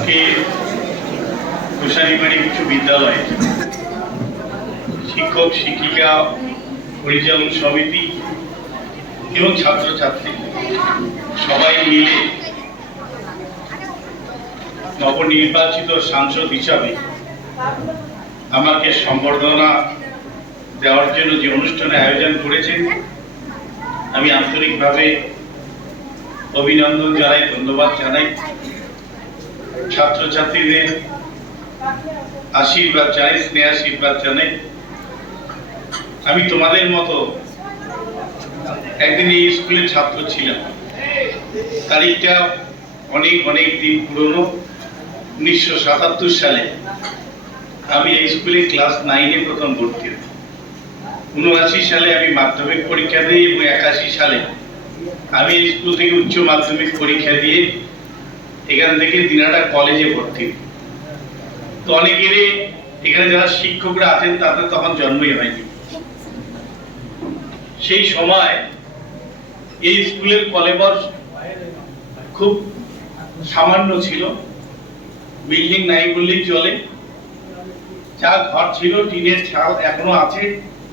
আজকে কুশালীবাড়ি উচ্চ বিদ্যালয়ে শিক্ষক, শিক্ষিকা, পরিচালন সমিতি এবং ছাত্রছাত্রী সবাই মিলে নবনির্বাচিত সাংসদ হিসাবে আমাকে সম্বর্ধনা দেওয়ার জন্য যে অনুষ্ঠানে আয়োজন করেছেন, আমি আন্তরিকভাবে অভিনন্দন জানাই, ধন্যবাদ জানাই। ছাত্রছাত্রীদের আশীর্বাদ জানাই স্নেহ আশীর্বাদ জানাই। আমি তোমাদের মতো একদিন এই স্কুলের ছাত্র ছিলাম। তারিখটা অনেক অনেক দিন পুরনো। উনিশশো সাতাত্তর সালে আমি এই স্কুলে ক্লাস নাইনে প্রথম ভর্তি হই। উনআশি সালে আমি মাধ্যমিক পরীক্ষা দিই এবং একাশি সালে আমি স্কুল থেকে উচ্চ মাধ্যমিক পরীক্ষা দিয়ে এখান থেকে দিনাটা কলেজে ভর্তি। তো অনেকেরই এখানে যারা শিক্ষকরা আছেন, তাদের তখন জন্মই হয়নি। সেই সময় এই স্কুলের কলেবর খুব সামান্য ছিল। বিল্ডিং নাই বললেই চলে। যা ঘর ছিল, টিনের ছাল এখনও আছে,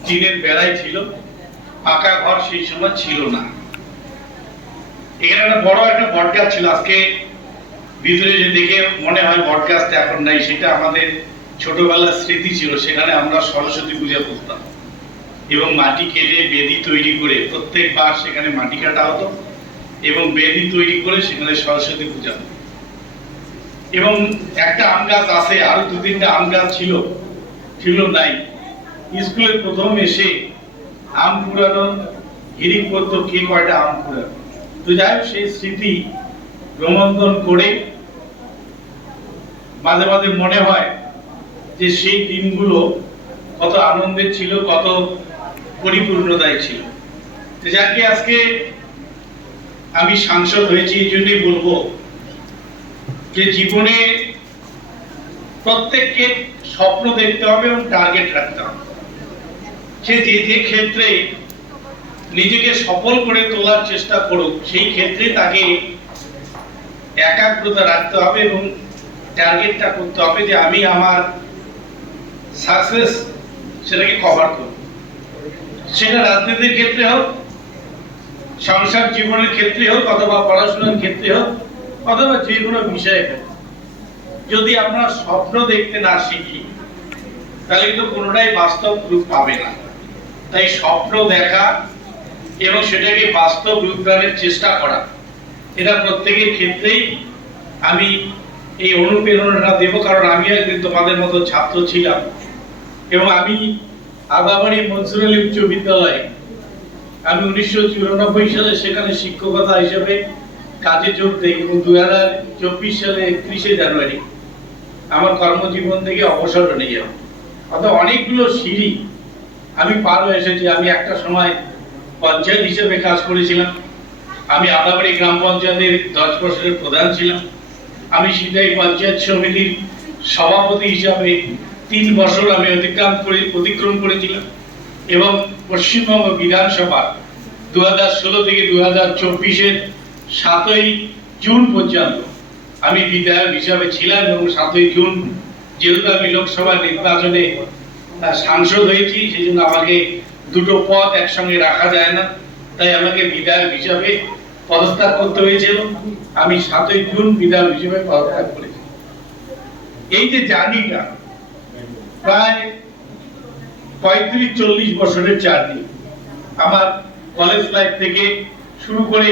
টিনের বেড়াই ছিল। পাকা ঘর সেই সময় ছিল না। এখানে একটা বড় একটা বটগাছ ছিল। আজকে ভিতরে যে দেখে মনে হয় বটগাছটা এখন নাই, সেটা আমাদের ছোটবেলার স্মৃতি ছিল, সেখানে আমরা সরস্বতী পূজা করতাম। এবং মাটি কেটে বেদি তৈরি করে প্রত্যেকবার সেখানে মাটি কাটা হতো এবং বেদি তৈরি করে সেখানে সরস্বতী পূজা হতো। এবং একটা আম গাছ আছে আরও দু তিনটা আম গাছ ছিল ছিল নাই। স্কুলে প্রথম এসে আম কুড়ানো হিরিক করতো কে কয়টা আম কুড়ানো তো যাই হোক, সেই স্মৃতি রোমন্থন করে মাঝে মাঝে মনে হয় যে সেই দিনগুলো কত আনন্দের ছিল, কত পরিপূর্ণতায় ছিল। যাকে আজকে আমি সাংসদ হয়েছি এই জন্যই বলব যে জীবনে প্রত্যেককে স্বপ্ন দেখতে হবে এবং টার্গেট রাখতে হবে। সে যে যে ক্ষেত্রে নিজেকে সফল করে তোলার চেষ্টা করুক, সেই ক্ষেত্রে তাকে একাগ্রতা রাখতে হবে এবং টার্গেটটা করতে হবে যে আমি আমার সাকসেস সেটাকে কভার করব। সেটা রাজনীতির ক্ষেত্রে হোক, সংসার জীবনের ক্ষেত্রে হোক, অথবা পড়াশোনার ক্ষেত্রে হোক, অথবা যে কোনো বিষয়ে হোক। যদি আমরা স্বপ্ন দেখতে না শিখি, তাহলে কিন্তু কোনোটাই বাস্তব রূপ পাবে না। তাই স্বপ্ন দেখা এবং সেটাকে বাস্তব রূপদানের চেষ্টা করা। এটা প্রত্যেকের ক্ষেত্রেই আমি এই অনুপ্রেরণাটা দেব, কারণ আমিও একদিন তোমাদের মতো ছাত্র ছিলাম। এবং আমি আগাবাড়ি মনসুর আলী উচ্চ বিদ্যালয়ে আমি উনিশশো চুরানব্বই সালে সেখানে শিক্ষকতা হিসেবে কাজে যোগ দিই এবং দু হাজার চব্বিশ সালে একত্রিশে জানুয়ারি আমার কর্মজীবন থেকে অবসর নিয়ে যাও অর্থাৎ অনেকগুলো সিঁড়ি আমি পার হয়ে এসেছি। আমি একটা সময় পঞ্চায়েত হিসেবে কাজ করেছিলাম। আমি আদাবাড়ি গ্রাম পঞ্চায়েতের দশ বছরের প্রধান ছিলাম। আমি সিধাই পঞ্চায়েত সমিতির সভাপতি হিসাবে তিন বছর আমি অতিক্রম করে, অতিক্রম করেছিলাম এবং পশ্চিমবঙ্গ বিধানসভা দু হাজার ষোলো থেকে দু হাজার চব্বিশের সাতই জুন পর্যন্ত আমি বিধায়ক হিসাবে ছিলাম এবং সাতই জুন যেহেতু আমি লোকসভা নির্বাচনে সাংসদ হয়েছি। সেই জন্য আমাকে দুটো পদ একসঙ্গে রাখা যায় না। তাই আমাকে বিধায়ক হিসাবে পদত্যাগ করতে হয়েছিল। আমি সাতই জুন বিধায়ক হিসেবে পদত্যাগ করেছি। এই যে জার্নিটা, প্রায় পঁয়ত্রিশ চল্লিশ বছরের জার্নি। আমার কলেজ লাইফ থেকে শুরু করে